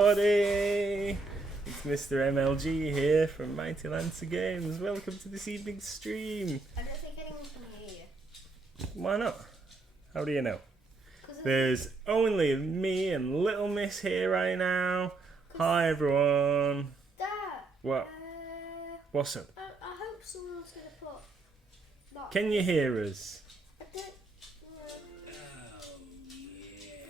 Everybody, it's Mr MLG here from Mighty Lancer Games. Welcome to this evening's stream. I don't think anyone can hear you. Why not? How do you know? There's only me and Little Miss here right now. Hi everyone. Dad. What? What's up? I hope someone's gonna put. That. Can you hear us? I don't.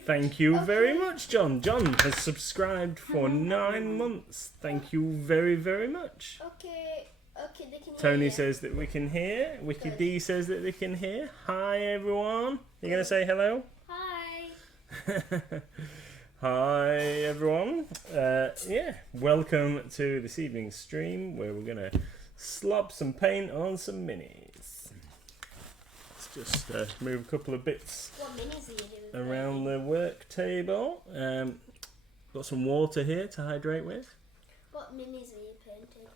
Thank you very much, John. John has subscribed for 9 months. Thank you very, very much. Okay, they can hear Tony you. says that we can hear. Wiki Good. D says that they can hear. Hi everyone. You gonna say hello? Hi. Hi everyone. Yeah, welcome to this evening's stream where we're gonna slop some paint on some minis. Let's just move a couple of bits What minis are you doing? around the work table. Got some water here to hydrate with. What minis are you painting?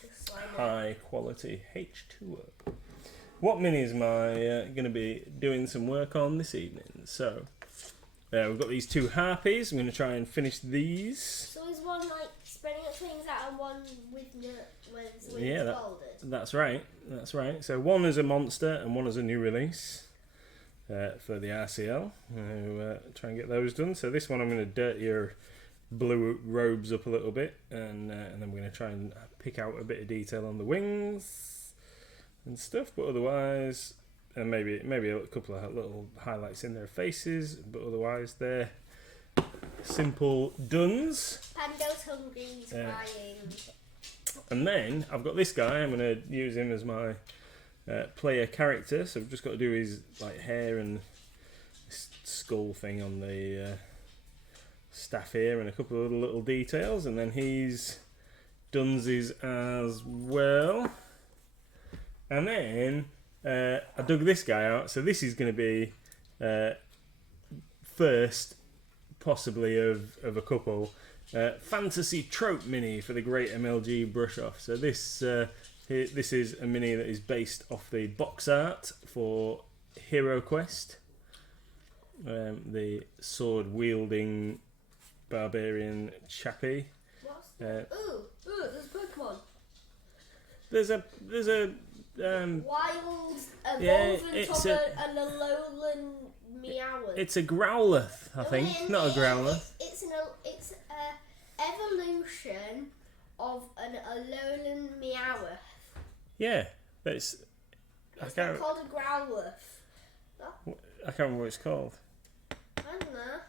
Just so I know. High quality H2O. What minis am I going to be doing some work on this evening? So we've got these two harpies. I'm going to try and finish these. So is one like spreading its wings out and one with its wings Yeah, folded? That's right. That's right. So one is a monster and one is a new release for the RCL. Try and get those done. So this one I'm going to dirt your blue robes up a little bit, and then we're going to try and pick out a bit of detail on the wings and stuff. But otherwise, and maybe a couple of little highlights in their faces. But otherwise, they're simple duns. Pando's hungry, he's crying. And then I've got this guy. I'm going to use him as my player character. So I've just got to do his like hair and this skull thing on the staff here, and a couple of little details. And then he's dunsies as well. And then I dug this guy out. So this is going to be first, possibly of a couple. Fantasy trope mini for the Great MLG brush off. So this is a mini that is based off the box art for Hero Quest, the sword wielding barbarian chappie. What's that? Ooh, there's Pokemon. There's a Wild, a yeah, Volvin, and a Alolan Meowth. it's a Growlithe, I think, not a Growlithe. It's a evolution of an Alolan Meowth. Yeah, but it's I It's not can't called a Growlithe. remember what it's called. I don't know.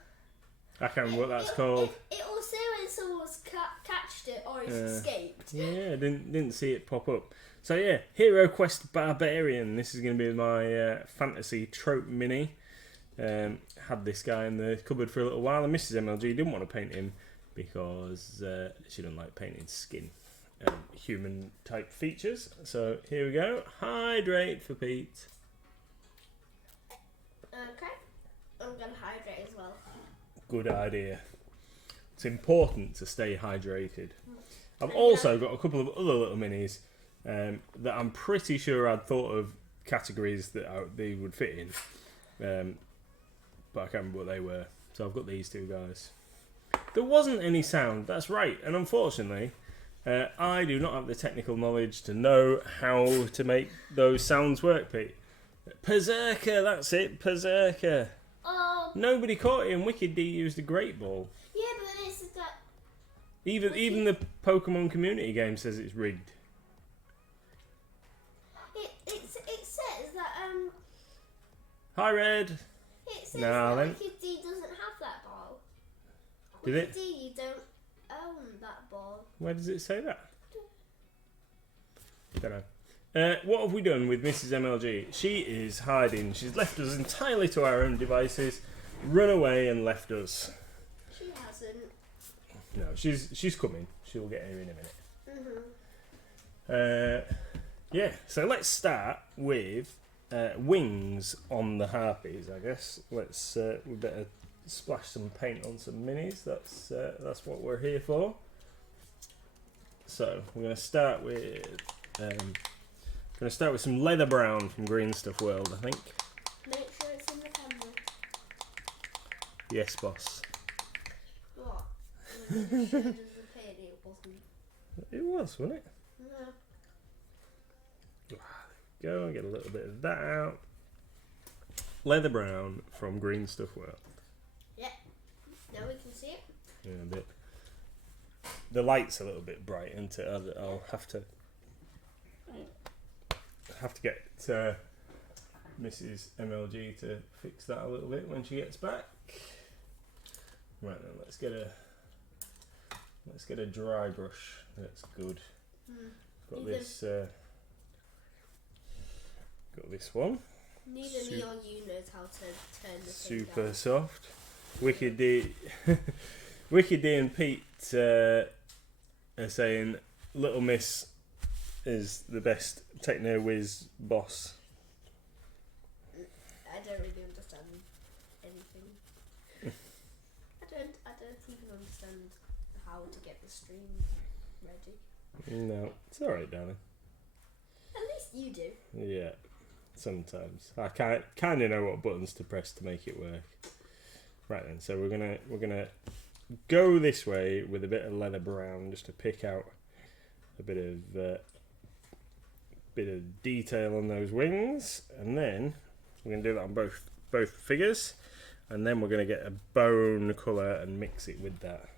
I can't remember what that's called. It'll say when someone's catched it or it's escaped. Yeah, didn't see it pop up. So yeah, Hero Quest Barbarian. This is going to be my fantasy trope mini. Had this guy in the cupboard for a little while, and Mrs MLG didn't want to paint him because she doesn't like painting skin, human type features. So here we go. Hydrate for Pete. Okay. I'm going to hydrate as well. Good idea. It's important to stay hydrated. I've also got a couple of other little minis that I'm pretty sure I'd thought of categories that they would fit in, but I can't remember what they were. So I've got these two guys. There wasn't any sound, that's right, and unfortunately I do not have the technical knowledge to know how to make those sounds work, Pete. Berserker, that's it, Berserker. Nobody caught him. Wicked D used a great ball. Yeah, but then it's that. Even the Pokemon community game says it's rigged. It says that Hi, Red. it says Nah, that then. Wicked D doesn't have that ball. Did Wicked it? D, you don't own that ball. Where does it say that? Don't know. What have we done with Mrs MLG? She is hiding. She's left us entirely to our own devices, run away and left us. She hasn't. No, she's coming. She'll get here in a minute. Mhm. Yeah, so let's start with wings on the harpies, I guess. We better splash some paint on some minis. That's what we're here for. So we're going to start with some leather brown from Green Stuff World, I think. Make sure it's in the camera. Yes, boss. What? the shade has appeared, it wasn't. It was, wasn't it? No. Go, get a little bit of that out. Leather brown from Green Stuff World. Yeah. Now we can see it. Yeah, a bit. The light's a little bit bright, isn't it? I'll have to get Mrs MLG to fix that a little bit when she gets back. Right then, let's get a dry brush. That's good. Got this. Got this one. Neither me or you knows how to turn the thing Super down. soft. Wicked D, Wicked D and Pete are saying Little Miss is the best Techno Whiz boss. I don't really understand anything. I don't even understand how to get the stream ready. No, it's alright, darling. At least you do. Yeah, sometimes. I kind of know what buttons to press to make it work. Right then, so we're gonna go this way with a bit of leather brown just to pick out a bit of detail on those wings, and then we're gonna do that on both figures, and then we're gonna get a bone colour and mix it with that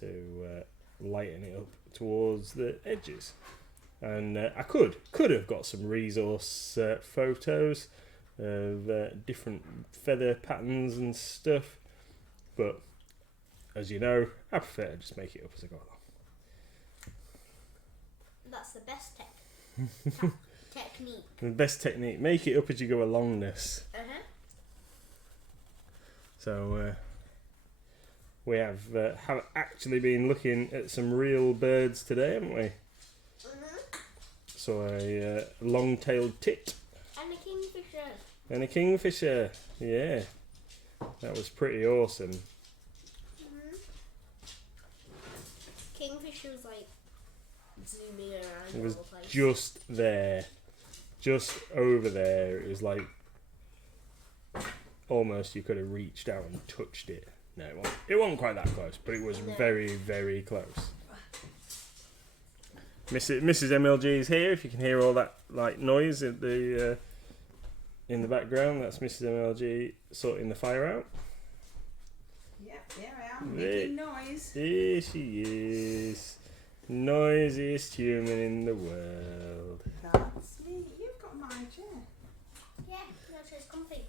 to lighten it up towards the edges. And I could have got some resource photos of different feather patterns and stuff, but as you know, I prefer to just make it up as I go along. That's the best technique. The best technique, make it up as you go alongness. So we have actually been looking at some real birds today, haven't we? So a long-tailed tit. And a kingfisher. And a kingfisher, yeah. That was pretty awesome. Kingfisher was like zooming around It was all the place. just there. Just over there. It was like almost you could have reached out and touched it. No, it wasn't quite that close, but it was very, very close. Mrs MLG is here. If you can hear all that like noise in the background, that's Mrs MLG sorting the fire out. Yeah, there I am, making noise. Here she is, noisiest human in the world. That's me. You've got my chair. Yeah, no, it's comfy.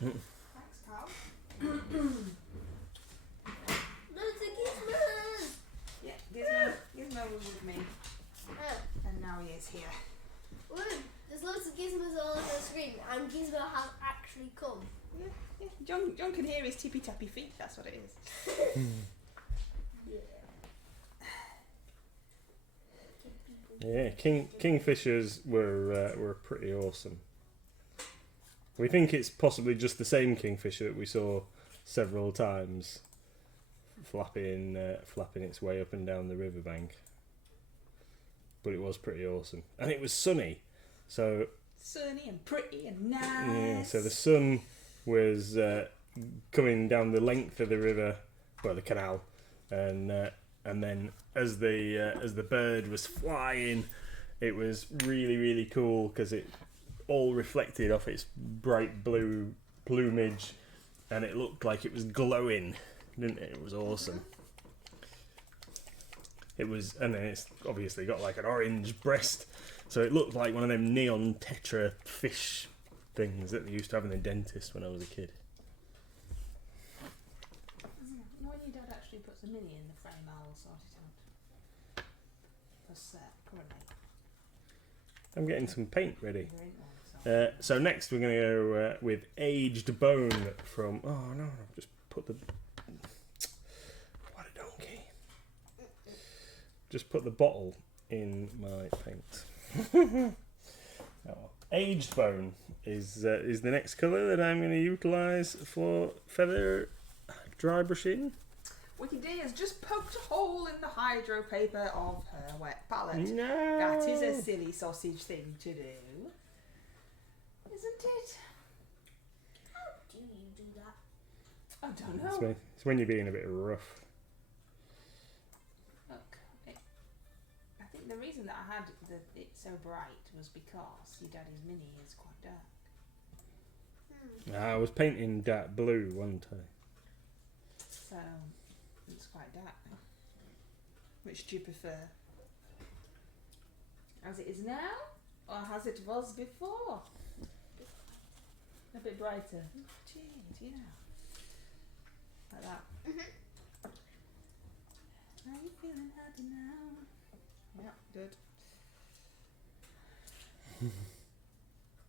Thanks, pal. Loads of gizmos! Yeah, Gizmo was with me, and now he is here. Look, there's loads of gizmos all over the screen, and Gizmo has actually come. Yeah. John can hear his tippy tappy feet. That's what it is. Yeah, kingfishers were pretty awesome. We think it's possibly just the same kingfisher that we saw several times, flapping its way up and down the riverbank. But it was pretty awesome, and it was sunny, so Sunny and pretty and nice. yeah. So the sun was coming down the length of the river, well, the canal, and then as the bird was flying, it was really, really cool because it all reflected off its bright blue plumage, and it looked like it was glowing, didn't it? It was awesome. It was, and then it's obviously got like an orange breast, so it looked like one of them neon tetra fish things that they used to have in the dentist when I was a kid. When your dad actually puts a mini in the frame, I'll sort it out. Because currently I'm getting some paint ready. there ain't one. So next we're going to go with Aged Bone from... Oh no, I've just put the... What a donkey. Just put the bottle in my paint. Aged Bone is the next colour that I'm going to utilise for feather dry brushing. Wicked D has just poked a hole in the hydro paper of her wet palette. No! That is a silly sausage thing to do, isn't it? How do you do that? I don't It's know. when you're being a bit rough. Look, I think the reason that I had it so bright was because your daddy's mini is quite dark. I was painting dark blue one time. So it's quite dark now. Which do you prefer? As it is now, or as it was before? A bit brighter. Jeez, yeah. Like that. Are you feeling happy now? Yeah, good.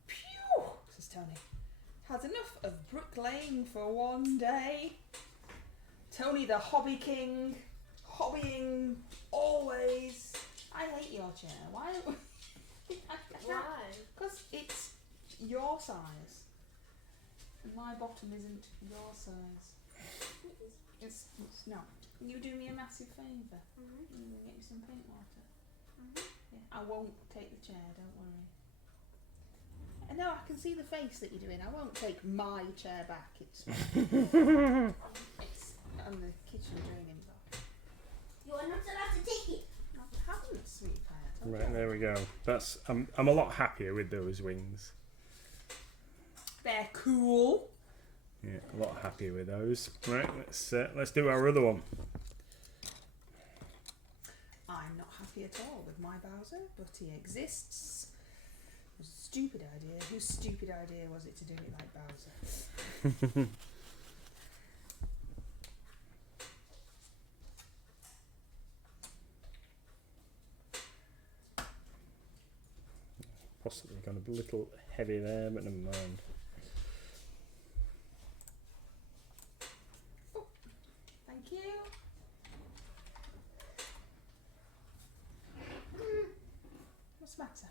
Phew! Says Tony. Has enough of bricklaying for one day. Tony the hobby king. Hobbying always. I hate your chair. Why? Why? Because it's your size. And my bottom isn't your size. It's not. You do me a massive favour. You can get me some paint water. Yeah, I won't take the chair, don't worry. I know, I can see the face that you're doing. I won't take my chair back. It's on the kitchen draining board. You are not allowed to take it. I haven't, sweet pie. Right, there we go. That's I'm a lot happier with those wings. They're cool. Yeah, a lot happier with those. Right, let's do our other one. I'm not happy at all with my Bowser, but he exists. It was a stupid idea. Whose stupid idea was it to do it like Bowser? Possibly gone a little heavy there, but never mind. Thank you. What's the matter?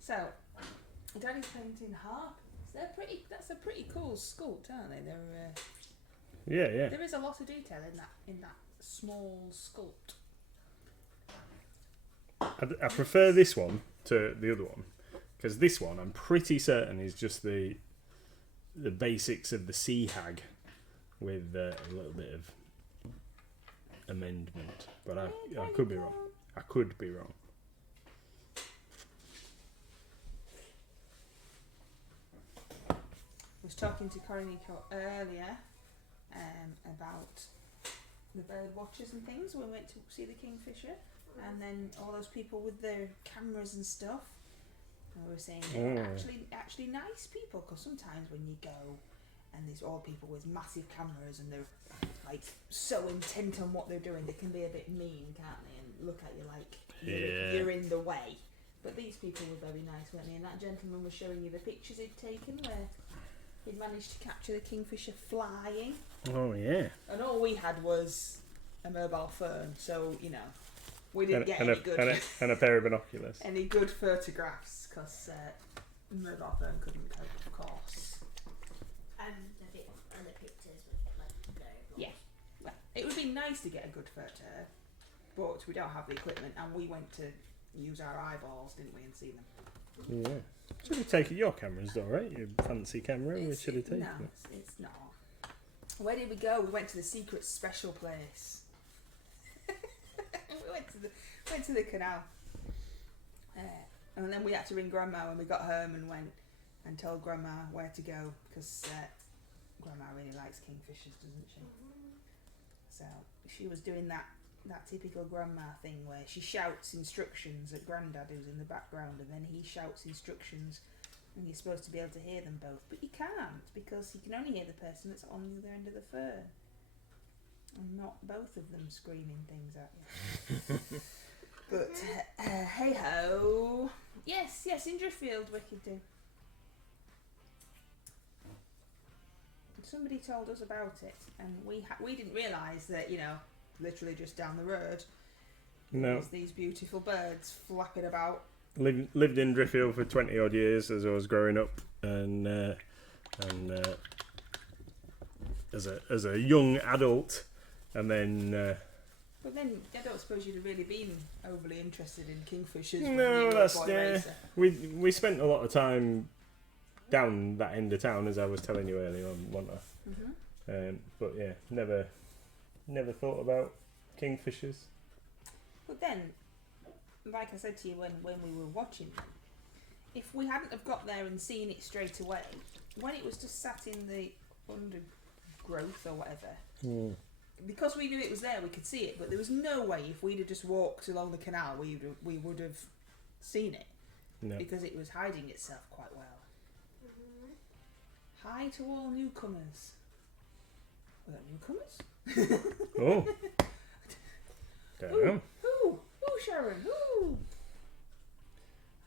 So, Daddy's painting harpies. They're pretty. That's a pretty cool sculpt, aren't they? They're. Yeah. There is a lot of detail in that small sculpt. I prefer this one to the other one because this one I'm pretty certain is just the basics of the sea hag with a little bit of amendment, but I could be wrong. I could be wrong. I was talking to Coriniko earlier about the bird watchers and things when we went to see the kingfisher, and then all those people with their cameras and stuff. And we were saying they're actually nice people, because sometimes when you go and there's all people with massive cameras and they're like so intent on what they're doing, they can be a bit mean, can't they? And look at you like you're in the way. But these people were very nice, weren't they? And that gentleman was showing you the pictures he'd taken where he'd managed to capture the kingfisher flying. Oh yeah. And all we had was a mobile phone, so you know we didn't get any good and a pair of binoculars. any good photographs, because the mobile phone couldn't cope, of course. And the pictures were like very good. Yeah. Well, it would be nice to get a good photo, but we don't have the equipment, and we went to use our eyeballs, didn't we, and see them. Yeah. Should have taken your cameras though, right? Your fancy camera. We should have taken No, it. it's not. Where did we go? We went to the secret special place. We went to the canal. And then we had to ring Grandma when we got home and went and told Grandma where to go, because Grandma really likes kingfishers, doesn't she? So she was doing that typical grandma thing where she shouts instructions at Grandad, who's in the background, and then he shouts instructions, and you're supposed to be able to hear them both, but you can't, because you can only hear the person that's on the other end of the fern, and not both of them screaming things at you. But hey ho, yes, in Driffield, Wicked do. Somebody told us about it, and we didn't realise that, you know, literally just down the road, there's these beautiful birds flapping about. Lived in Driffield for 20 odd years as I was growing up, and as a young adult, and then. But then I don't suppose you'd have really been overly interested in kingfishers. No, that's we spent a lot of time down that end of town, as I was telling you earlier on, wasn't I? But yeah, never thought about kingfishers. But then, like I said to you when we were watching them, if we hadn't have got there and seen it straight away, when it was just sat in the undergrowth or whatever, because we knew it was there, we could see it, but there was no way if we'd have just walked along the canal we would have seen it. No. Because it was hiding itself quite well. Hi to all newcomers. Were that newcomers? Oh. Don't know. Ooh, Sharon, ooh.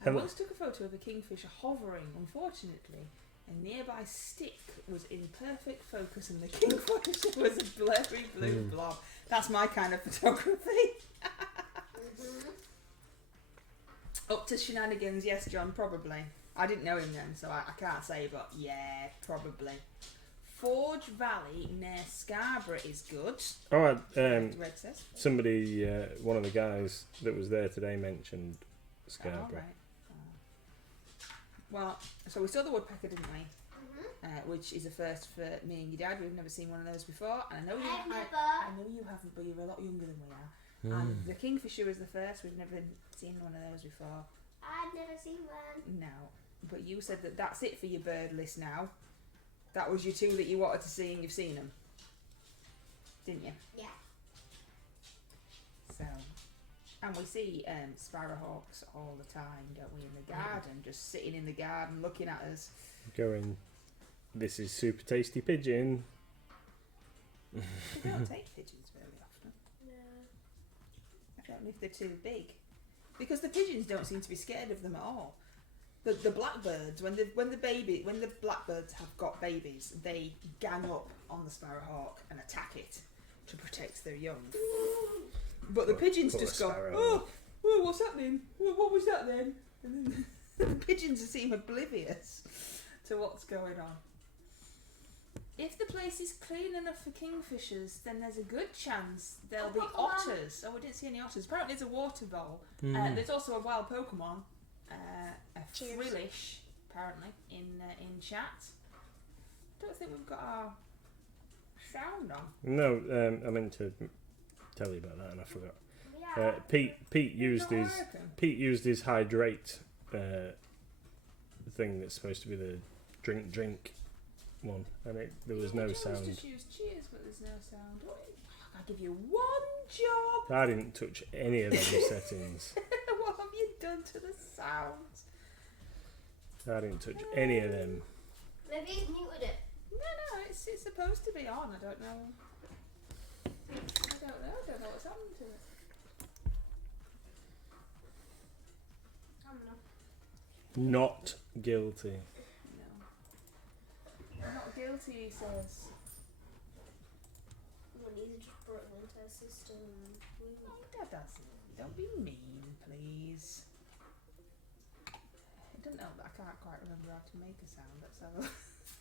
I Hello. once took a photo of a kingfisher hovering. Unfortunately, a nearby stick was in perfect focus and the kingfisher was a blurry blue blob. That's my kind of photography. Up to shenanigans, yes, John, probably. I didn't know him then, so I can't say, but yeah, probably. Forge Valley near Scarborough is good. Oh, Red says. somebody, one of the guys that was there today mentioned Scarborough. Oh, right. Well, so we saw the woodpecker, didn't we? Which is a first for me and your dad. We've never seen one of those before. And I know you haven't, but you're a lot younger than we are. And the kingfisher was the first. We've never seen one of those before. I've never seen one. No. But you said that that's it for your bird list now. That was your two that you wanted to see and you've seen them. Didn't you? Yeah. So, and we see sparrowhawks all the time, don't we, in the garden, just sitting in the garden looking at us. Going, this is super tasty pigeon. We don't take pigeons very often. No. I don't know if they're too big. Because the pigeons don't seem to be scared of them at all. The blackbirds, when the blackbirds have got babies, they gang up on the sparrowhawk and attack it to protect their young. But the pigeons just go, oh, what's happening? What was that then? And then the pigeons seem oblivious to what's going on. If the place is clean enough for kingfishers, then there's a good chance there'll be otters. Oh, we didn't see any otters. Apparently there's a water bowl. There's also a wild Pokemon, a Frillish, apparently, in chat. Don't think we've got our sound on. No, I meant to tell you about that and I forgot. Yeah. Pete used his hydrate thing that's supposed to be the drink one, and there was no sound. Just use cheers, but there's no sound. I'll give you one job. I didn't touch any of those settings. What have you done to the sounds? I didn't touch any of them. Maybe he's muted it. No, it's supposed to be on. I don't know. I don't know what's happened to it. I don't know. Not guilty. No. I'm not guilty, he says. Well, these are just brought into our system. Don't be mean, please. I don't know, I can't quite remember how to make a sound.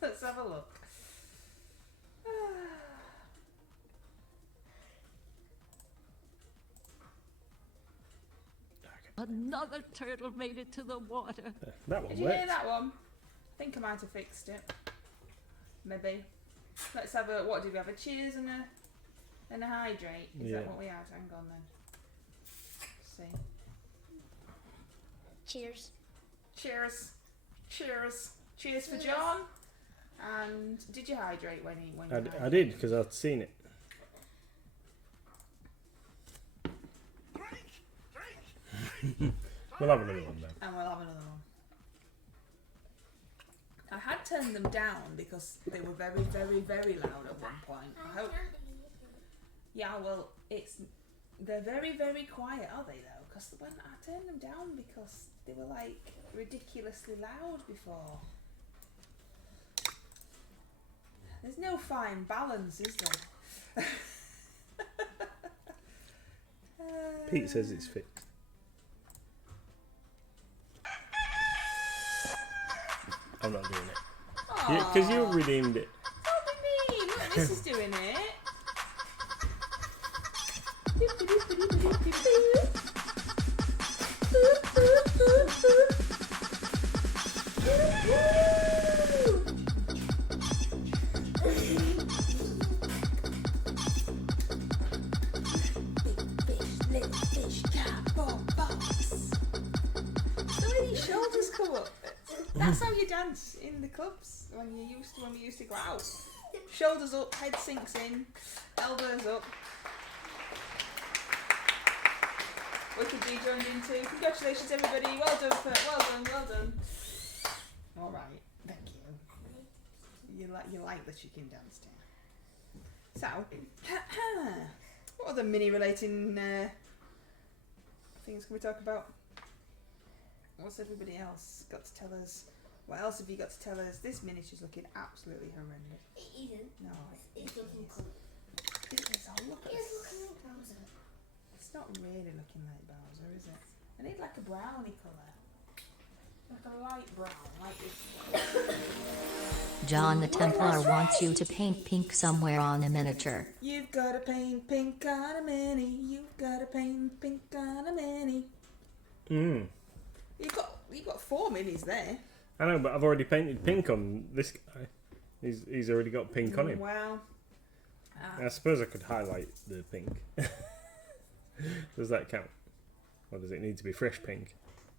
Let's have a look. Another turtle made it to the water. That one Did you hear worked. that one? I think I might have fixed it. Maybe. Let's have a, what do we have? A cheers and a hydrate? Is that what we had? Hang on then. Let's see. Cheers. Cheers. Cheers. Cheers for John. And did you hydrate when you I did, because I'd seen it. We'll have another one then. And we'll have another one. I had turned them down because they were very, very, very loud at one point. I hope. Yeah, well, they're very, very quiet, are they though? Because when I turned them down because they were like ridiculously loud before. There's no fine balance, is there? Pete says it's fixed. I'm not doing it. Because you redeemed it. Don't be mean. Look, this is doing it. That's how you dance in the clubs when we used to go out. Shoulders up, head sinks in, elbows up. Wicked D joined in too. Congratulations everybody. Well done, well done. Alright, thank you. You like the chicken dance too. So, what other mini relating things can we talk about? What's everybody else got to tell us? What else have you got to tell us? This miniature's looking absolutely horrendous. It isn't. No, It's looking cool. It is. Oh, look at It's this. looking like Bowser. It's not really looking like Bowser, is it? I need like a brownie colour. Like a light brown, like this. John the Templar wants you to paint pink somewhere on a miniature. You've got to paint pink on a mini. You've got to paint pink on a mini. You've got 4 minis there. I know, but I've already painted pink on this guy. He's already got pink on him. Wow. I suppose I could highlight the pink. Does that count? Or does it need to be fresh pink?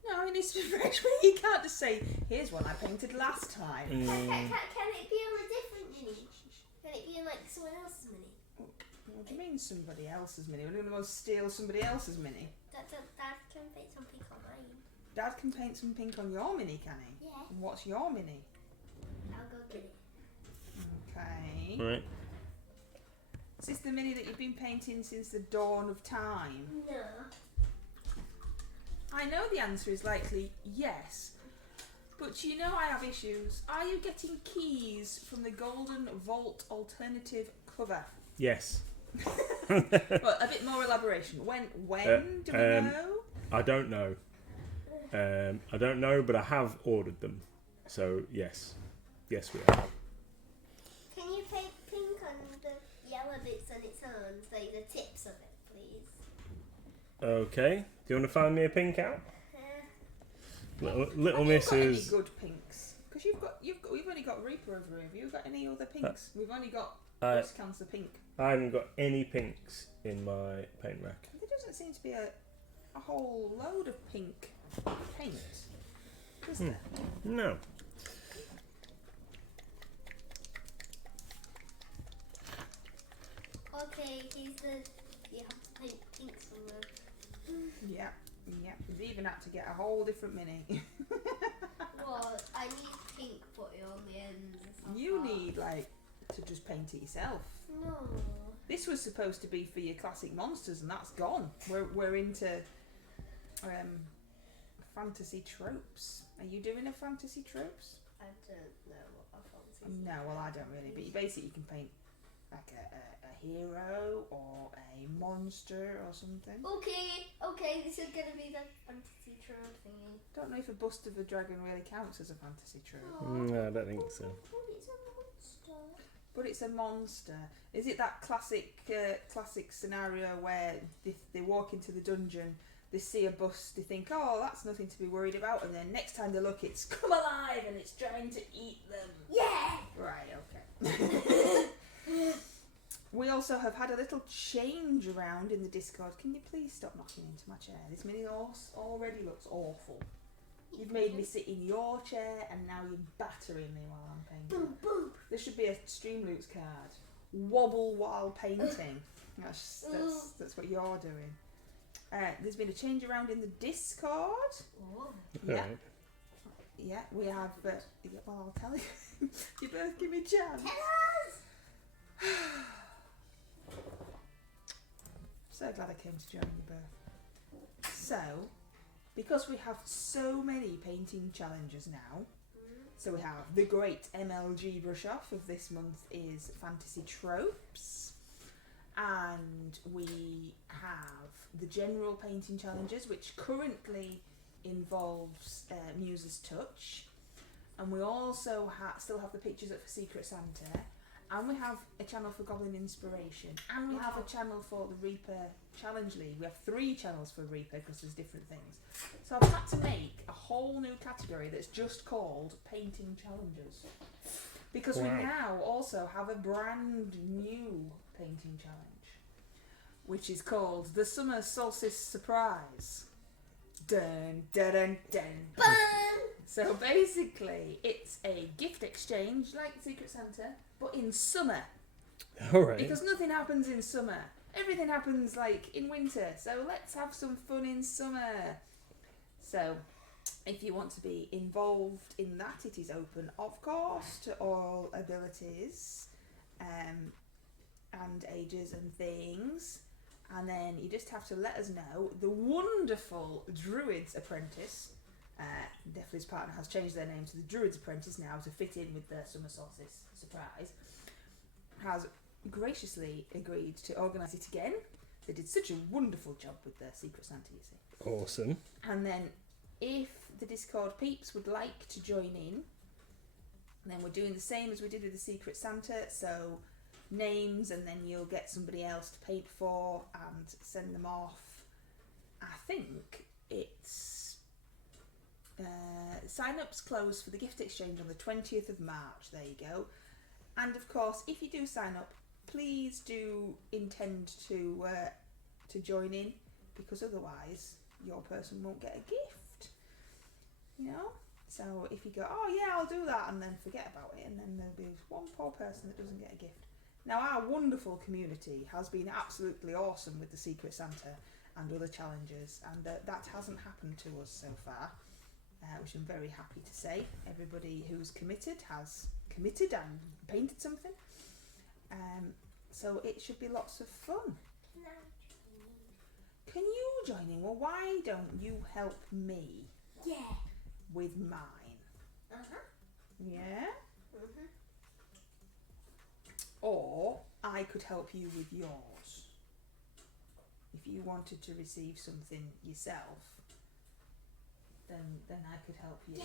No, it needs to be fresh. You can't just say, here's one I painted last time. Can it be on a different mini? Can it be in like someone else's mini? What do you mean somebody else's mini? We're going to steal somebody else's mini. Dad can paint some pink on mine. Dad can paint some pink on your mini, can he? Yeah. And what's your mini? I'll go get it. Okay. Right. Is this the mini that you've been painting since the dawn of time? No. I know the answer is likely yes, but you know I have issues. Are you getting keys from the Golden Vault alternative cover? Yes. Well, a bit more elaboration. When do we know? I don't know. I don't know, but I have ordered them. So yes, yes we are. Can you paint pink on the yellow bits on its own, like the tips of it, please? Okay. Do you want to find me a pink out? Little Have you got any Misses. good pinks? Because we've only got Reaper over here. Have you got any other pinks? We've only got I breast cancer pink. I haven't got any pinks in my paint rack. There doesn't seem to be a whole load of pink paint, is there? No. Okay, here's the. You have to paint pink somewhere. Yeah. We've even had to get a whole different mini. Well, I need pink putty on the ends. You need to just paint it yourself. No. This was supposed to be for your classic monsters, and that's gone. We're into fantasy tropes. Are you doing a fantasy tropes? I don't know what a fancy. No, well I don't really. But you can paint like a hero or a monster or something. Okay, this is gonna be the fantasy trope thingy. Don't know if a bust of a dragon really counts as a fantasy trope. No, I don't think so. But it's a monster. But it's a monster. Is it that classic scenario where they walk into the dungeon, they see a bust, they think, oh, that's nothing to be worried about, and then next time they look, it's come alive and it's trying to eat them. Yeah! Right, okay. We also have had a little change around in the Discord. Can you please stop knocking into my chair? This mini already looks awful. You've made me sit in your chair and now you're battering me while I'm painting. Boom, boom. There should be a Streamloots card. Wobble while painting. That's what you're doing. There's been a change around in the Discord. Oh. Yeah. Alright. Yeah, we have. Well, I'll tell you. You both give me a chance. Tell us! So glad I came to join you both. So, because we have so many painting challenges now, so we have the great MLG brush off of this month is Fantasy Tropes, and we have the general painting challenges, which currently involves Muse's Touch, and we also still have the pictures up for Secret Santa, and we have a channel for Goblin Inspiration, and we have a channel for the Reaper Challenge League. We have 3 channels for Reaper because there's different things. So I've had to make a whole new category that's just called Painting Challenges. Because we now also have a brand new painting challenge, which is called the Summer Solstice Surprise. Dun dun dun dun. So basically, it's a gift exchange like Secret Santa, but in summer. All right. Because nothing happens in summer. Everything happens like in winter. So let's have some fun in summer. So if you want to be involved in that, it is open, of course, to all abilities and ages and things. And then you just have to let us know. The wonderful Druid's Apprentice, Deathly's partner, has changed their name to the Druid's Apprentice now to fit in with the Summer Solstice surprise, has graciously agreed to organise it again. They did such a wonderful job with their Secret Santa, you see. Awesome. And then if the Discord peeps would like to join in, then we're doing the same as we did with the Secret Santa. So names, and then you'll get somebody else to paint for and send them off. I think it's sign-ups close for the gift exchange on the 20th of March. There you go. And of course, if you do sign up, please do intend to join in, because otherwise your person won't get a gift. You know? So if you go, oh yeah, I'll do that, and then forget about it, and then there'll be one poor person that doesn't get a gift. Now, our wonderful community has been absolutely awesome with the Secret Santa and other challenges, and that hasn't happened to us so far, which I'm very happy to say. Everybody who's committed has committed and painted something, so it should be lots of fun. Can you join in? Well, why don't you help me? Yeah. With mine? Yeah? Or I could help you with yours. If you wanted to receive something yourself, then I could help you.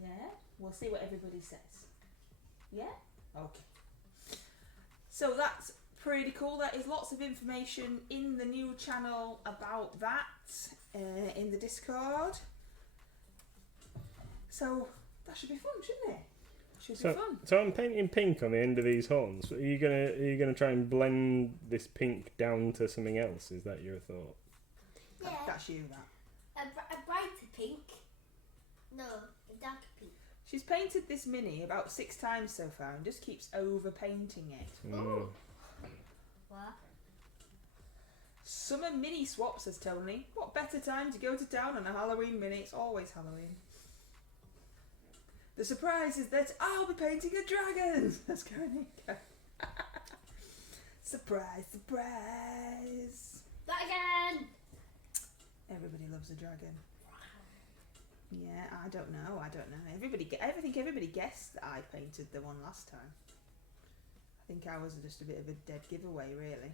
Yeah? We'll see what everybody says. Yeah? Okay. So that's pretty cool. There is lots of information in the new channel about that in the Discord. So that should be fun, shouldn't it? Should be fun. So I'm painting pink on the end of these horns. Are you gonna try and blend this pink down to something else? Is that your thought? Yeah. That's you, that. A brighter pink. No, a darker pink. She's painted this mini about 6 times so far and just keeps over painting it. Ooh. What? Summer mini swap, says Tony. What better time to go to town on a Halloween mini? It's always Halloween. The surprise is that I'll be painting a dragon. That's Karenika. Surprise, surprise. Dragon! Everybody loves a dragon. Yeah, I don't know. I think everybody guessed that I painted the one last time. I think I was just a bit of a dead giveaway, really.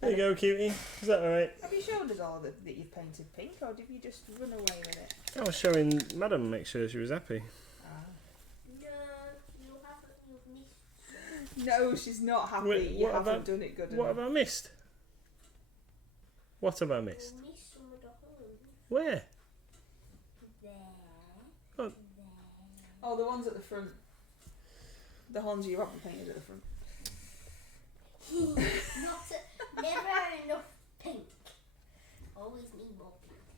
There you go, cutie. Is that alright? Have you showed us all that you've painted pink, or did you just run away with it? I was showing Madam, make sure she was happy. No, you haven't. You've missed. No, she's not happy. Wait, you haven't done it good enough. What have I missed? What have I missed? You missed some of the holes. Where? There. Oh. There. Oh, the ones at the front. The horns you haven't painted at the front. Never enough pink. Always need more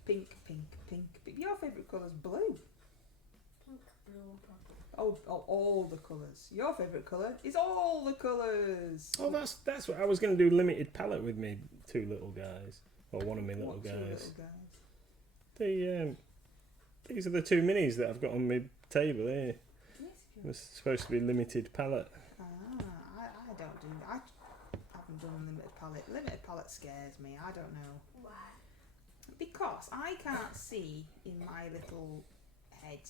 pink. Pink. Your favourite colour's blue. Pink, blue, and purple. Oh, all the colours. Your favourite colour is all the colours. Oh, that's what I was going to do. Limited palette with me 2 little guys, or one of my little What two guys. little guys? These are the 2 minis that I've got on my table here. Yes, if you It's supposed to be limited palette. I don't do that. I haven't done limited palette. Limited palette scares me. I don't know. Why? Because I can't see in my little head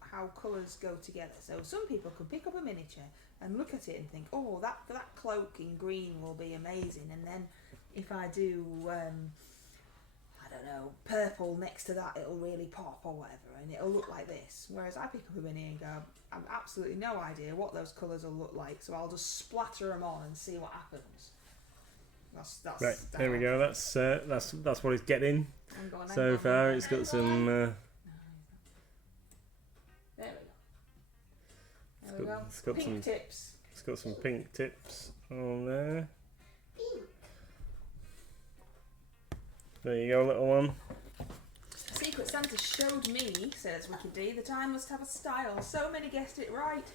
how colours go together. So some people can pick up a miniature and look at it and think, oh, that cloak in green will be amazing. And then if I do, I don't know, purple next to that, it'll really pop or whatever. And it'll look like this. Whereas I pick up a mini and go, I've absolutely no idea what those colours will look like. So I'll just splatter them on and see what happens. That's Right, there we go. That's what it's getting so far. It's got some. There we go. It's got Pink some. tips. It's got some pink tips on there. Pink. There you go, little one. Secret Santa showed me, says Wicked D, that I must have a style. So many guessed it right.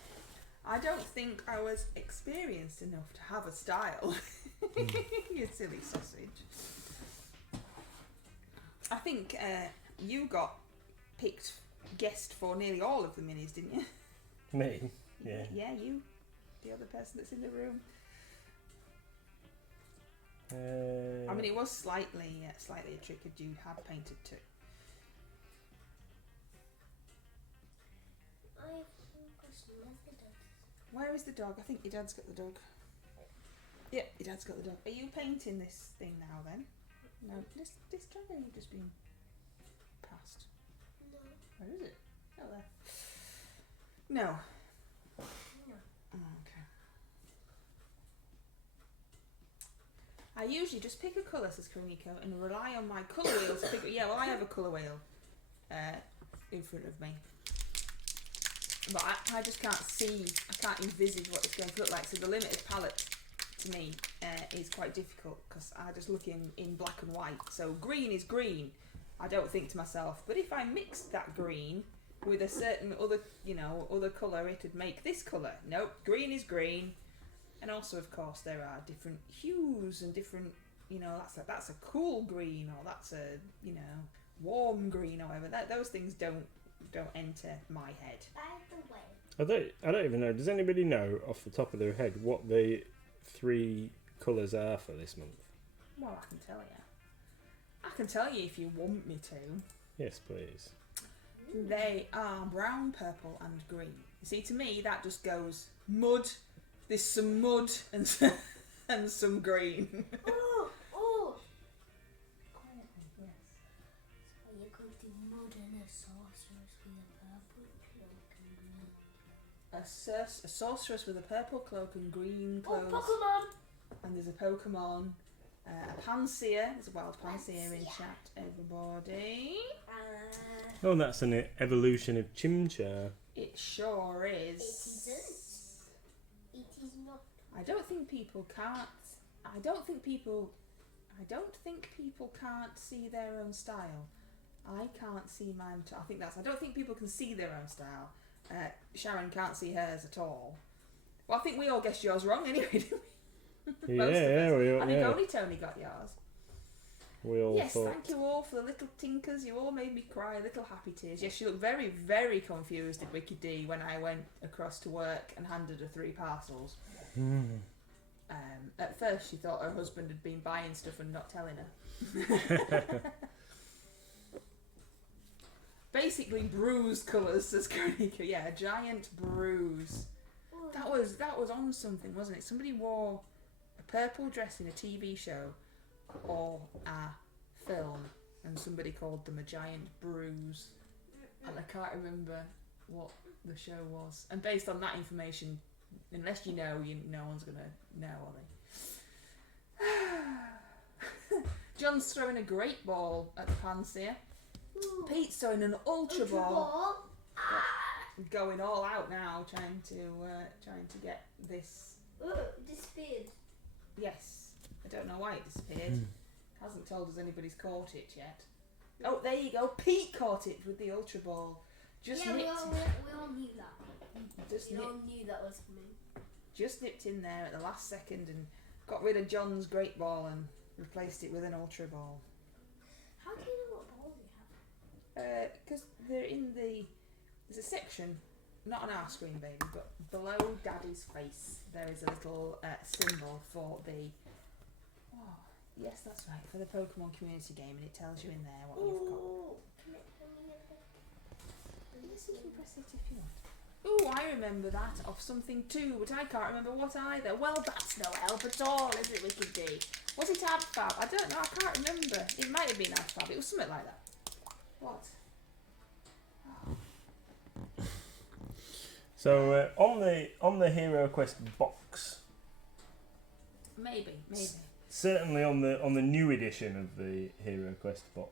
I don't think I was experienced enough to have a style. You silly sausage. I think you got guessed for nearly all of the minis, didn't you? Me? Yeah. Yeah, you. The other person that's in the room. I mean, it was slightly a trick a dude had painted too. I have one question. Where's the dog? Where is the dog? I think your dad's got the dog. Yeah, your dad's got the dog. Are you painting this thing now then? No, this dragon you've just been past. No. Where is it? Oh, there. No. No. Oh, okay. I usually just pick a colour, says Kariniko, and rely on my colour wheels to figure. Yeah, well, I have a colour wheel in front of me. But I just can't see, I can't envisage what it's going to look like. So the limited palette to me is quite difficult because I just look in black and white. So green is green. I don't think to myself, but if I mixed that green with a certain other, other colour, it'd make this colour. Nope, green is green. And also, of course, there are different hues and different, that's a cool green, or that's a, warm green, or whatever. Those things don't enter my head. By the way. I don't even know. Does anybody know off the top of their head what the 3 colours are for this month? Well, I can tell you. I can tell you if you want me to. Yes, please. They are brown, purple, and green. You see, to me, that just goes mud. There's some mud and some green. Oh! Quietly, yes. So you're going to mud and a sorceress with a purple cloak and green. A sorceress with a purple cloak and green clothes. Oh, Pokemon! And there's a Pokemon. A Panseer. There's a wild Panseer in chat, everybody. Oh, that's an evolution of Chimchar. It sure is. It isn't. It is not. I don't think people can't see their own style. I can't see mine. I don't think people can see their own style. Sharon can't see hers at all. Well, I think we all guessed yours wrong anyway, didn't we? I think only Tony got yours. We all yes, thought... thank you all for the little tinkers. You all made me cry, little happy tears. Yes, she looked very, very confused at Wicked D when I went across to work and handed her 3 parcels. At first, she thought her husband had been buying stuff and not telling her. Basically, bruise colours, says Kronika. Yeah, a giant bruise. That was on something, wasn't it? Somebody wore a purple dress in a TV show or a film, and somebody called them a giant bruise. And I can't remember what the show was. And based on that information, unless you know, no one's going to know, are they? John's throwing a great ball at the Panseer. Pete's throwing an ultra ball. Going all out now, trying to get this. Oh, it disappeared. Yes, I don't know why it disappeared. Hasn't told us anybody's caught it yet. Oh, there you go. Pete caught it with the ultra ball. We all knew that. We all knew that was coming. Just nipped in there at the last second and got rid of John's great ball and replaced it with an ultra ball. How do you know what balls you have? Because they're in there's a section, not on our screen, baby, but below Daddy's face, there is a little symbol for the. Oh, yes, that's right, for the Pokemon community game, and it tells you in there what you've got. Yes, you can press it if you want. Ooh, I remember that off something too, but I can't remember what either. Well, that's no help at all, is it, Wicked D? Was it Adfab? I don't know, I can't remember. It might have been Adfab, it was something like that. What? So on the Hero Quest box, Maybe. certainly on the new edition of the Hero Quest box,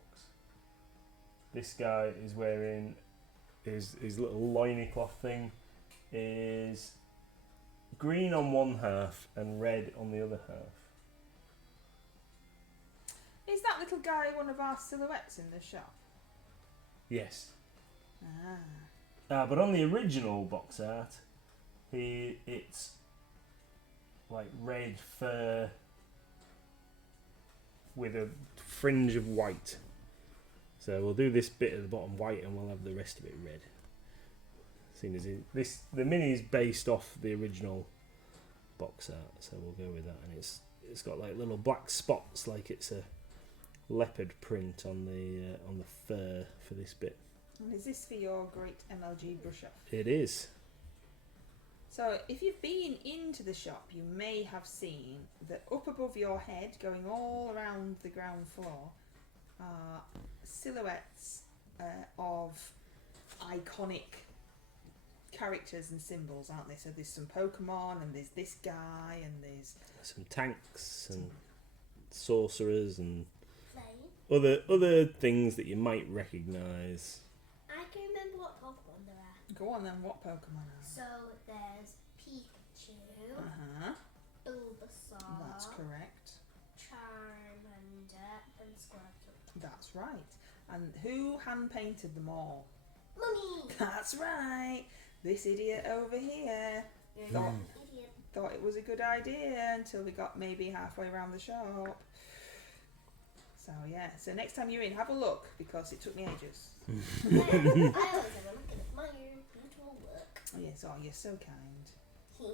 this guy is wearing his little loiny cloth thing is green on one half and red on the other half. Is that little guy one of our silhouettes in the shop? Yes. Ah. But on the original box art, it's like red fur with a fringe of white. So we'll do this bit at the bottom white, and we'll have the rest of it red. Seeing as the mini is based off the original box art, so we'll go with that. And it's got like little black spots, like it's a leopard print on the fur for this bit. And is this for your great MLG brush off? It is. So if you've been into the shop, you may have seen that up above your head, going all around the ground floor, are silhouettes of iconic characters and symbols, aren't they? So there's some Pokemon, and there's this guy, and there's Some tanks and sorcerers and Play. other things that you might recognise. I can remember what Pokemon there are. Go on then, what Pokemon are? So there's Pikachu, Bulbasaur, That's correct. Charmander, and Squirtle. That's right. And who hand painted them all? Mummy! That's right. This idiot over here You're Thought- an idiot. thought it was a good idea until we got maybe halfway around the shop. So yeah, so next time you're in, have a look, because it took me ages. I always have a look and admire beautiful work. Oh yes, oh you're so kind.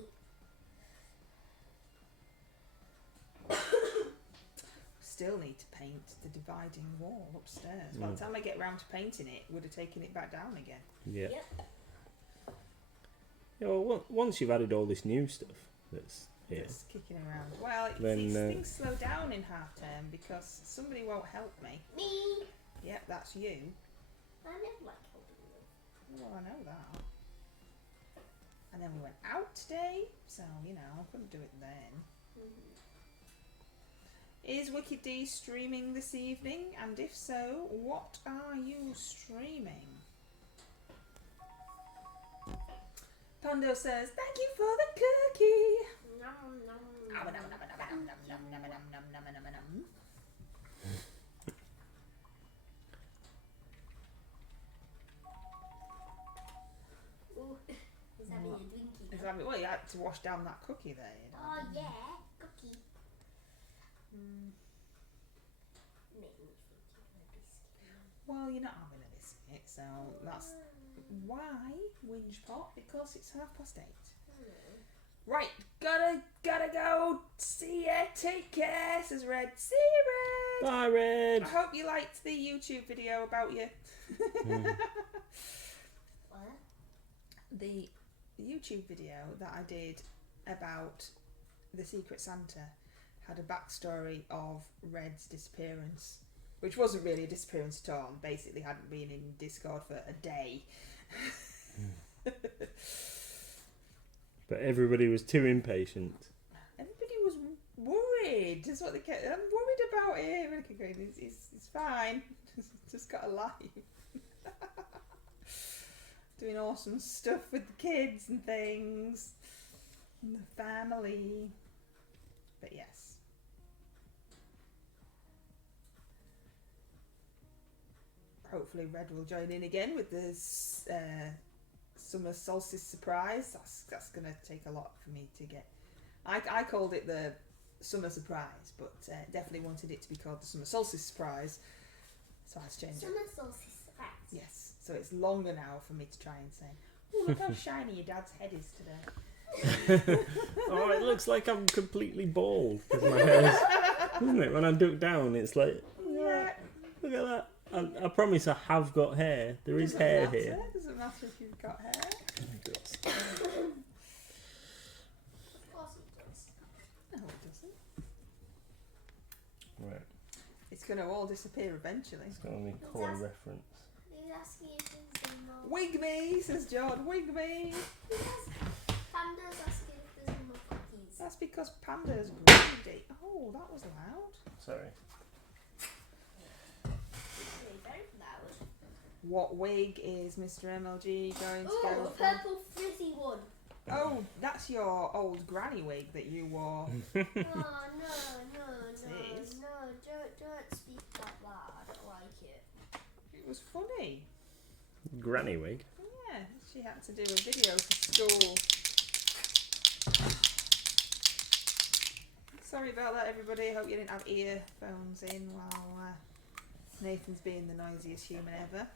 Still need to paint the dividing wall upstairs. By the time I get round to painting it, would have taken it back down again. Yeah. Yep. Yeah, well, once you've added all this new stuff that's here, It's kicking around. Well, Then, these things slow down in half term because somebody won't help me. Me! Yep, that's you. I never like helping you. Well, I know that. And then we went out today, so you know I couldn't do it then. Is Wicked D streaming this evening? And if so, what are you streaming? Pando says, thank you for the cookie. Nom, nom, Nom, nom, nom, nom, nom, nom, nom, nom, nom, nom, nom, nom, nom. Ooh, he's having a drinky. Is that, well, you had to wash down that cookie there. You know, Oh didn't you? yeah, cookie. Make me think you're a biscuit. Well, you're not having a biscuit, so that's why whinge pot, because it's 8:30. Right, gotta go. See ya. Take care. Says Red. See you, Red. bye, Red. I hope you liked the YouTube video about you. What? The YouTube video that I did about the Secret Santa had a backstory of Red's disappearance, which wasn't really a disappearance at all. Basically, hadn't been in Discord for a day. But everybody was too impatient. Everybody was worried. That's what they kept. I'm worried about him. Look at Green. He's fine. Just got a life. Doing awesome stuff with the kids and things, and the family. But yes. Hopefully Red will join in again with this summer solstice surprise. That's going to take a lot for me to get. I called it the summer surprise, but definitely wanted it to be called the summer solstice surprise. So I had to change it. Summer solstice surprise. Yes, so it's longer now for me to try and say, oh, look how shiny your dad's head is today. Oh, it looks like I'm completely bald because my hair's, isn't it? When I duck down, it's like, Yeah. look at that. I promise I have got hair. There is Doesn't hair matter. here. Doesn't matter if you've got hair. Of course it does. No, it doesn't. Right, It's going to all disappear eventually. it's got me colour reference. He's asking if there's no more. Wig me, says John. Wig me. Panda's asking if there's no more cookies. That's because Panda's greedy. Oh, that was loud. Sorry. Really very loud. What wig is Mr MLG going to Oh, go the for? purple frizzy one. Oh, that's that's your old granny wig that you wore. Oh, no, It is. don't speak like that. I don't like it. It was funny. Granny wig. Yeah, she had to do a video for school. Sorry about that, everybody. I hope you didn't have earphones in while Nathan's being the noisiest human ever.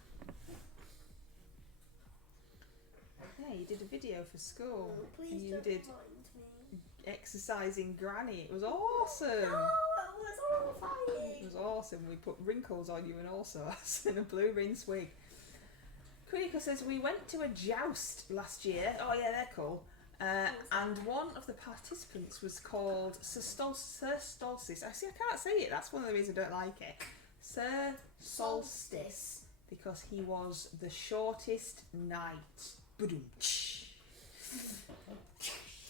Yeah, you did a video for school. Oh, please and you don't did remind me. exercising Granny. It was awesome. No, it was horrifying. It was awesome. We put wrinkles on you and all sorts and a blue rinse wig. Critical says we went to a joust last year. Oh yeah, they're cool. And one of the participants was called Sir Solstice. I can't say it. That's one of the reasons I don't like it. Sir Solstice, because he was the shortest knight. Ba-dum-tsh.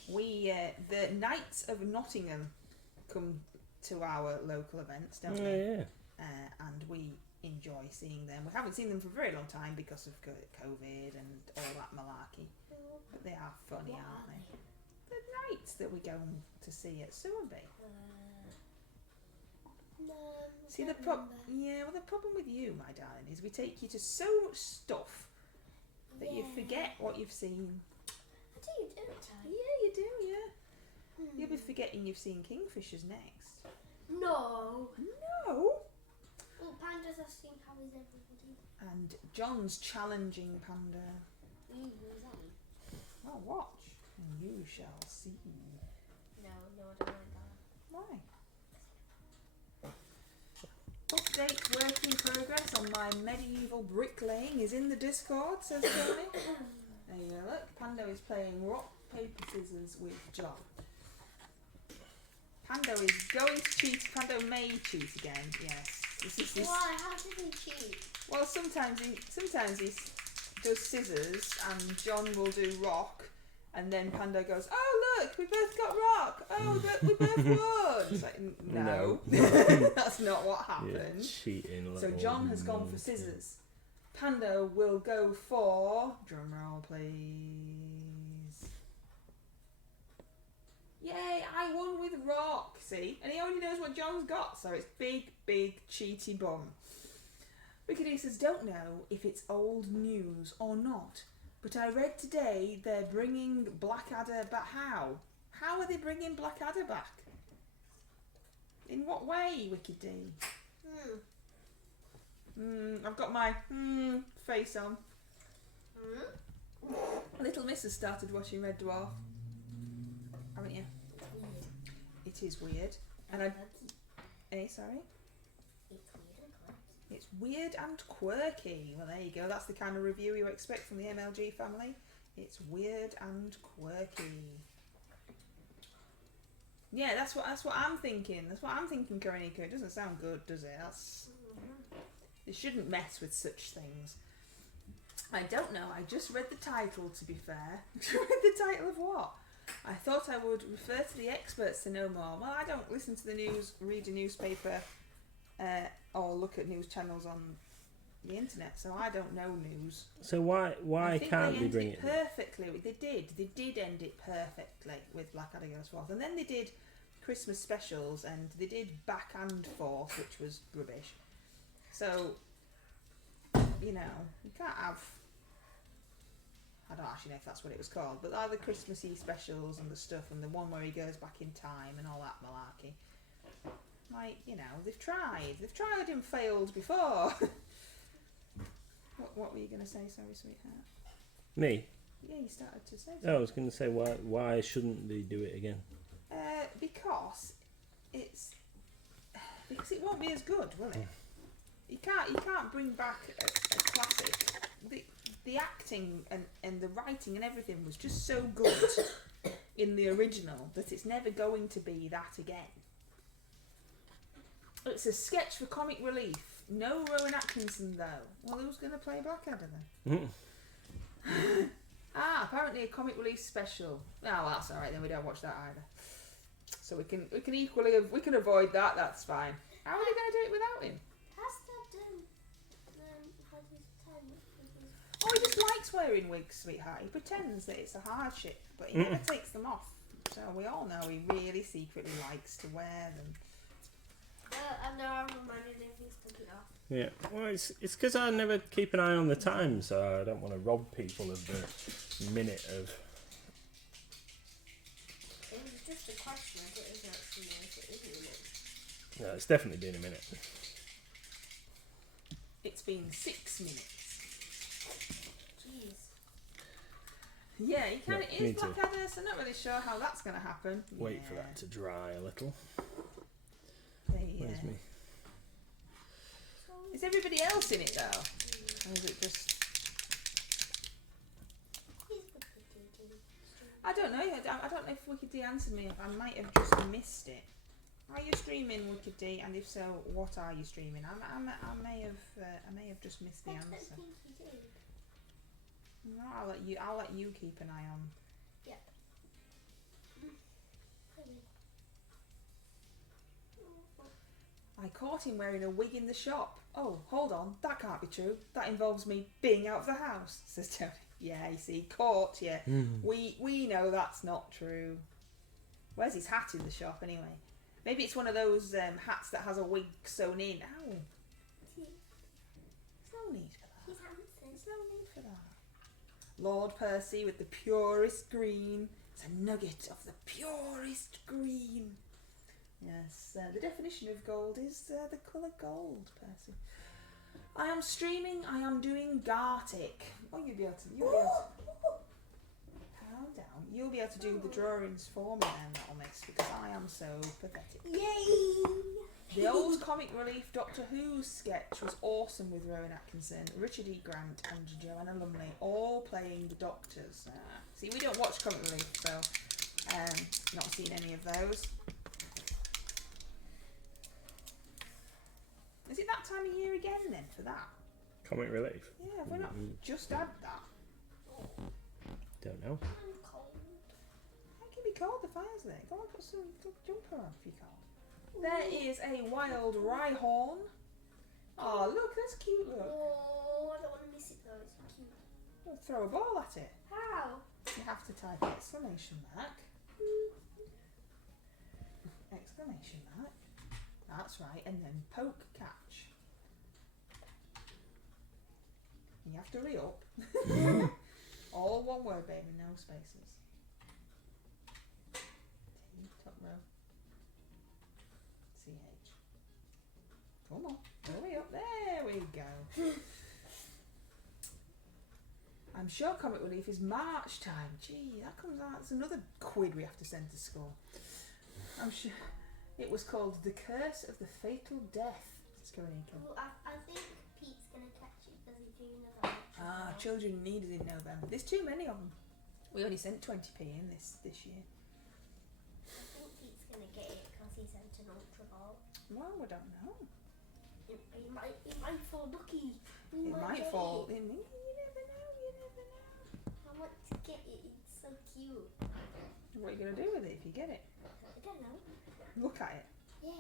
We, the Knights of Nottingham, come to our local events, don't they? Yeah. And we enjoy seeing them. We haven't seen them for a very long time because of COVID and all that malarkey. But they are funny, aren't they? The knights that we go to see at Sowerby. No, See the problem with you, my darling, is we take you to so much stuff that you forget what you've seen. I do, don't I? Yeah, you do. Yeah, you'll be forgetting you've seen kingfishers next. No. No. Well, pandas I've seen. How is everybody? And John's challenging panda. Ooh, who's that? Oh, watch, and you shall see. No, I don't like that. Why? Update work in progress on my medieval bricklaying is in the Discord, says Tony. There you go, look. Pando is playing rock, paper, scissors with John. Pando is going to cheat. Pando may cheat again, yes. This. Why? How did he cheat? Well, sometimes he does scissors and John will do rock. And then Pando goes, oh look, we both got rock. Oh, we both won. It's like, no. That's not what happened. Cheating. So John has gone for scissors. Pando will go for, drum roll please. Yay, I won with rock, see? And he already knows what John's got, so it's big, cheaty bum. Rickety says, don't know if it's old news or not. But I read today they're bringing Blackadder back. How? How are they bringing Blackadder back? In what way, Wicked D? I've got my face on. Little Miss has started watching Red Dwarf. Haven't you? Weird. It is weird. And sorry? It's weird and quirky. It's weird and quirky. Well, there you go. That's the kind of review you expect from the MLG family. It's weird and quirky. Yeah, that's what I'm thinking. That's what I'm thinking, Karenika. It doesn't sound good, does it? You shouldn't mess with such things. I don't know. I just read the title, to be fair. Read the title of what? I thought I would refer to the experts to know more. Well, I don't listen to the news, read a newspaper, or look at news channels on the internet, so I don't know news. So why can't they bring it perfectly? They did end it perfectly with Blackadder Goes Forth, and then they did Christmas specials, and they did Back and Forth, which was rubbish. So, you can't have. I don't actually know if that's what it was called, but they're the Christmassy specials and the stuff, and the one where he goes back in time and all that malarkey. Like, they've tried and failed before. What were you going to say, sorry, sweetheart? Me? Yeah, you started to say something. I was going to say, why shouldn't they do it again? Because it won't be as good, will it? You can't bring back a classic. The acting and the writing and everything was just so good in the original that it's never going to be that again. It's a sketch for comic relief. No Rowan Atkinson though. Well, who's going to play Blackadder then? Apparently a comic relief special. Oh, well, that's all right then. We don't watch that either. So we can avoid that. That's fine. How are they going to do it without him? Oh, he just likes likes wearing wigs, sweetheart. He pretends that it's a hardship, but he never takes them off. So we all know he really secretly likes to wear them. I know I'm reminded him he's took it off. Yeah, well, it's because I never keep an eye on the time, so I don't want to rob people of the minute of. It was just a question. I didn't actually know if it is a minute. No, it's definitely been a minute. It's been 6 minutes. Jeez. Yeah, you can. Yeah, It me is too. Blackadder, so not really sure how that's going to happen. Wait for that to dry a little. Where's me? Is everybody else in it though? Or is it just... I don't know. I don't know if Wicked D answered me. I might have just missed it. Are you streaming, Wicked D? And if so, what are you streaming? I may have just missed the I don't answer. think he did. No, I'll let you keep an eye on. Yep. I caught him wearing a wig in the shop. Oh, hold on, that can't be true. That involves me being out of the house, says Tony. Yeah, you see, caught you. We know that's not true. Where's his hat in the shop anyway? Maybe it's one of those hats that has a wig sewn in. Ow. There's no need for that. He's handsome. There's no need for that. Lord Percy with the purest green. It's a nugget of the purest green. Yes, the definition of gold is the colour gold, Percy. I am streaming, I am doing Gartic. Oh, you'll be able to calm down. You'll be able to do the drawings for me then, Little Miss, because I am so pathetic. Yay! The old comic relief Doctor Who sketch was awesome with Rowan Atkinson, Richard E. Grant and Joanna Lumley all playing the Doctors. See, we don't watch comic relief, so not seen any of those. Is it that time of year again then for that? Comic relief? Yeah, have we not just had that? Don't know. I'm cold. How can it be cold? The fire's there. Go on, put some jumper on if you're cold. There is a wild Rhyhorn. Oh, look, that's cute, look. Oh, I don't want to miss it though. It's so cute. We'll throw a ball at it. How? You have to type exclamation mark. Exclamation mark. That's right, and then poke catch. And you have to re-up. All one word, baby, no spaces. T, top row. CH. Come on, hurry up. There we go. I'm sure comic relief is March time. Gee, that comes out. It's another quid we have to send to school. I'm sure. It was called The Curse of the Fatal Death. Well, I think Pete's going to catch it because he's doing another lecture. Children needed in November. There's too many of them. We only sent 20p in this year. I think Pete's going to get it because he sent an ultra ball. Well, we don't know. It might fall lucky. It might get fall. It. You never know. I want to get it. It's so cute. What are you going to do with it if you get it? I don't know. Look at it. Yeah.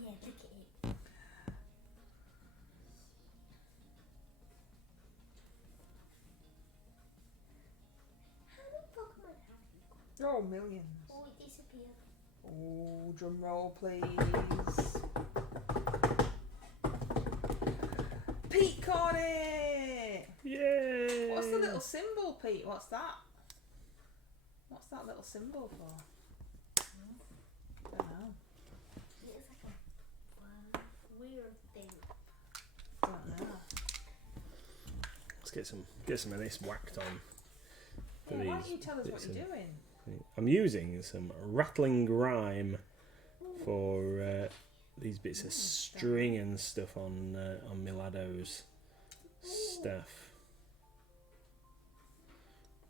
Yeah, look at it. How many Pokemon have you got? Oh, millions. Oh, it disappeared. Oh, drum roll, please. Pete caught it! Yay! What's the little symbol, Pete? What's that? What's that little symbol for? Don't know. It's like a weird thing. Don't know. Let's get some of this whacked on. For Yeah, why don't these you tell us what bits you're of- doing? I'm using some rattling grime for these bits of string and stuff on Milado's stuff.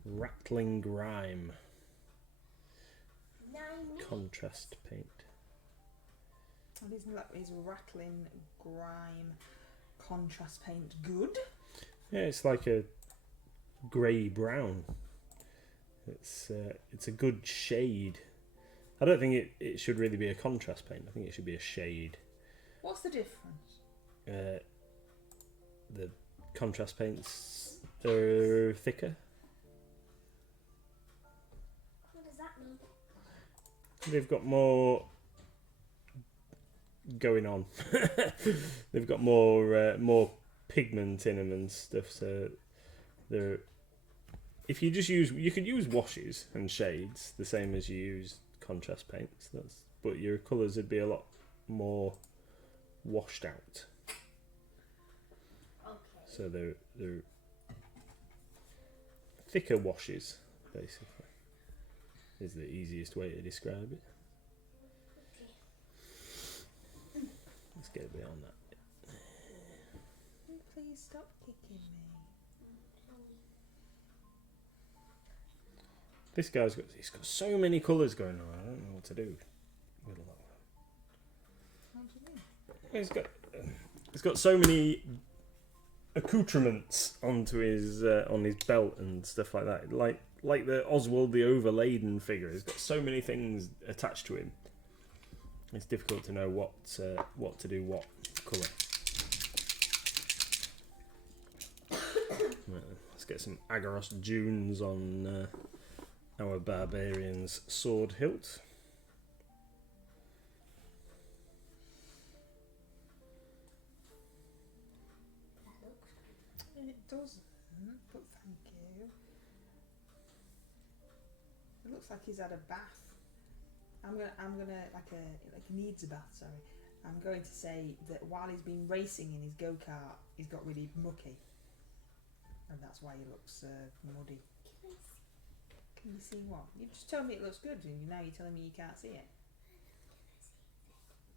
Rattling grime. Contrast paint. Is rattling grime contrast paint good? Yeah, it's like a grey brown. It's a good shade. I don't think it should really be a contrast paint. I think it should be a shade. What's the difference? The contrast paints are thicker. What does that mean? They've got more going on. They've got more pigment in them and stuff. So they're. If you just use, you could use washes and shades the same as you use contrast paints. But your colours would be a lot more washed out. Okay. So they're thicker washes, basically, is the easiest way to describe it. Okay. Let's get beyond that. Please stop kicking me. This guy's he's got so many colours going on. I don't know what to do with all that. What do you mean? He's got so many accoutrements onto his on his belt and stuff like that. Like the Oswald the Overladen figure. He's got so many things attached to him. It's difficult to know what to do what colour. Right, let's get some Agaros Dunes on our barbarian's sword hilt. It doesn't, but thank you. It looks like he's had a bath. I'm gonna like needs a bath. Sorry, I'm going to say that while he's been racing in his go-kart, he's got really mucky, and that's why he looks muddy. Can you see what? You just told me it looks good, and now you're telling me you can't see it.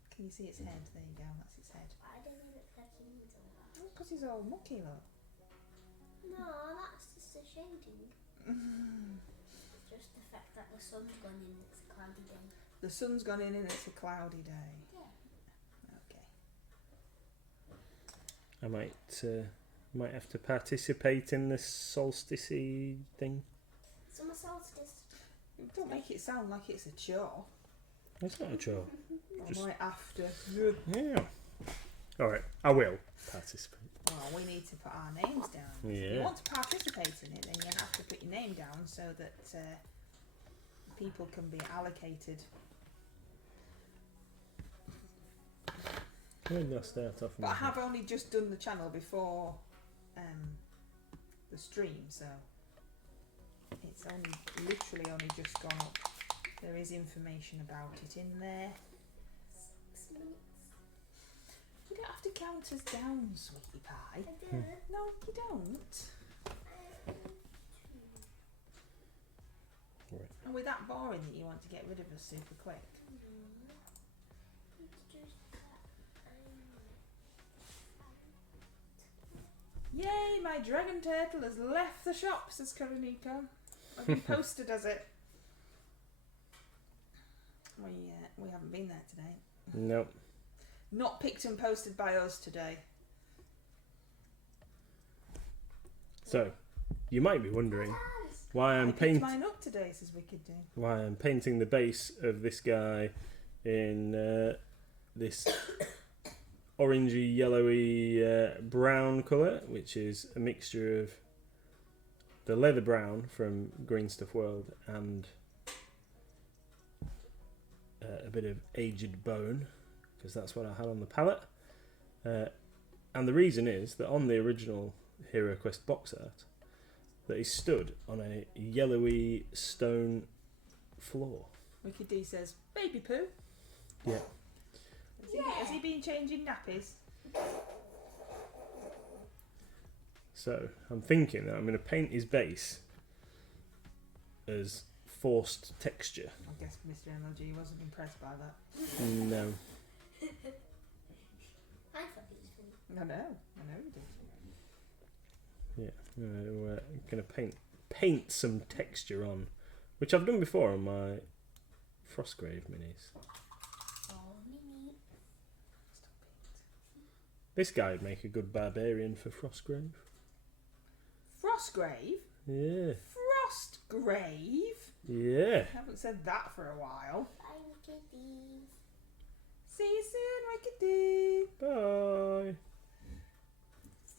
Can you see its head? There you go. That's its head. Why don't it look like he needs all that? Because he's all mucky, look. No, that's just a shading. It's just the fact that the sun's gone in, it's a cloudy day. The sun's gone in and it's a cloudy day. Yeah. Okay. I might have to participate in this solstice thing. Summer solstice. Don't make it sound like it's a chore. It's not a chore. I might have to. Yeah. All right, I will participate. Well, we need to put our names down. If you Yeah. want to participate in it, then you have to put your name down so that people can be allocated. Where did I start off? But I have only just done the channel before the stream, so it's literally only just gone up. There is information about it in there. 6 minutes. You don't have to count us down, sweetie pie. I do. No, you don't. Right. Are we that boring that you want to get rid of us super quick? Yay, my dragon turtle has left the shop, says Karaniko. I've been posted as it. We haven't been there today. Nope. Not picked and posted by us today. So, you might be wondering why I I'm picked painting. mine up today, says Wicked Day. Why I'm painting the base of this guy in this orangey, yellowy brown colour, which is a mixture of the leather brown from Green Stuff World and a bit of aged bone, because that's what I had on the palette. And the reason is that on the original Hero Quest box art, that he stood on a yellowy stone floor. Wicked D says, baby poo. Yeah. Has he been changing nappies? So I'm thinking that I'm going to paint his base as forced texture. I guess Mr MLG wasn't impressed by that. No. I thought it was funny. I know you did. Yeah. I'm going to paint some texture on, which I've done before on my Frostgrave minis. Oh, Mimi. This guy would make a good barbarian for Frostgrave. Frostgrave? Yeah. Frostgrave? Yeah. I haven't said that for a while. Bye, kitties. See you soon, Wicked D. Bye.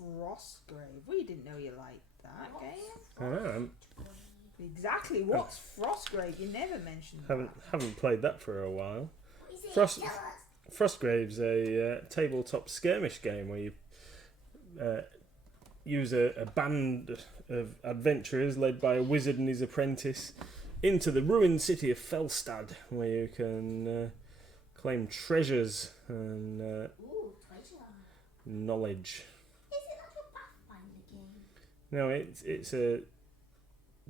Frostgrave. We didn't know you liked that game. I know. Exactly. What's Frostgrave? You never mentioned that. Haven't played that for a while. What is it? Frost- Tell us. Frostgrave's a tabletop skirmish game where you use a band of adventurers led by a wizard and his apprentice into the ruined city of Felstad, where you can claim treasures and Ooh, treasure. knowledge. Is it like a Pathfinder game? No, it's a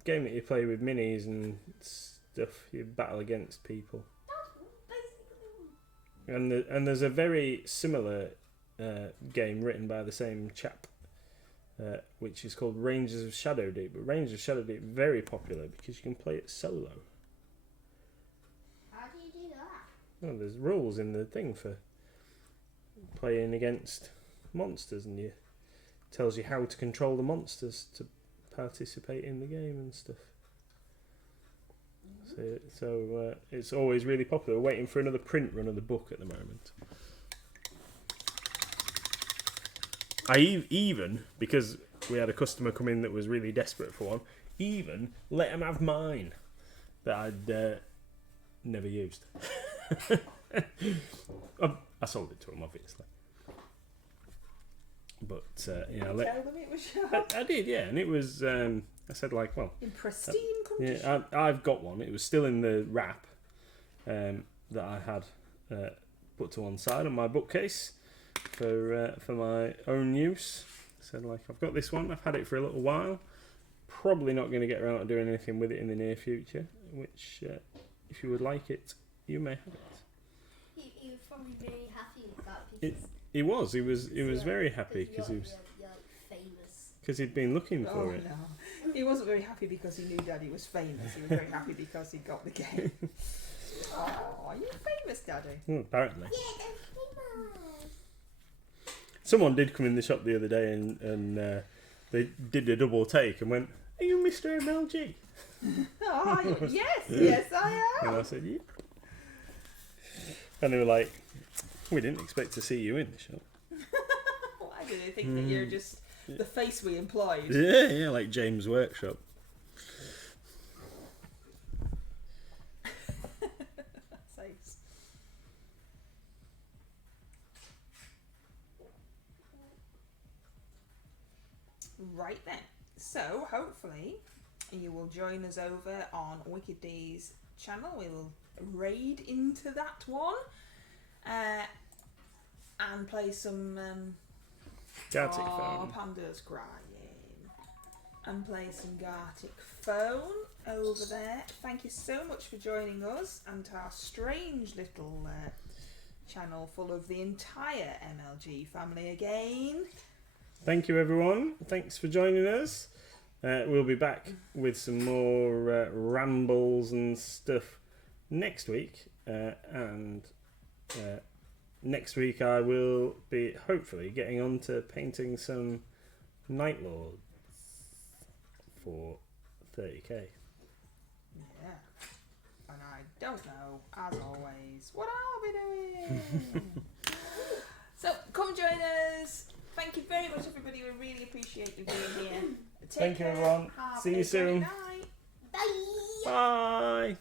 game that you play with minis and stuff. You battle against people. That's basically. And there's a very similar game written by the same chap, which is called Rangers of Shadowdeep. But Rangers of Shadowdeep is very popular because you can play it solo. How do you do that? Well, there's rules in the thing for playing against monsters, and it tells you how to control the monsters to participate in the game and stuff. So it's always really popular. We're waiting for another print run of the book at the moment. I even, because we had a customer come in that was really desperate for one, even let him have mine that I'd never used. I sold it to him, obviously. But you know, Tell them it was yours. I did, yeah, and it was. I said like, well, In pristine condition. yeah, I've got one. It was still in the wrap that I had put to one side on my bookcase for my own use. I said like, I've got this one. I've had it for a little while. Probably not going to get around to doing anything with it in the near future. Which, if you would like it, you may have it. He was probably really happy with that because He was very happy because you're like famous. because he'd been looking for it. No. He wasn't very happy because he knew Daddy was famous. He was very happy because he got the game. Oh, you're famous, Daddy. Apparently. Yeah, they're famous. Someone did come in the shop the other day and they did a double take and went, "Are you Mr MLG?" Oh, yes, I am. And I said, "Yeah." And they were like, "We didn't expect to see you in the shop." Why do they think that you're just the face we employed? Yeah, like James Workshop. Thanks. Right then. So hopefully you will join us over on Wicked D's channel. We will raid into that one and play some Gartic phone. Panda's crying. And play some Gartic Phone over there. Thank you so much for joining us and to our strange little channel full of the entire MLG family again. Thank you, everyone. Thanks for joining us. We'll be back with some more rambles and stuff next week. And next week I will be hopefully getting on to painting some Night Lords for 30k. Yeah. And I don't know, as always, what I'll be doing. So come join us. Thank you very much, everybody. We really appreciate you being here. Take Thank you, care. everyone. Have See a you soon. great night. Bye. Bye.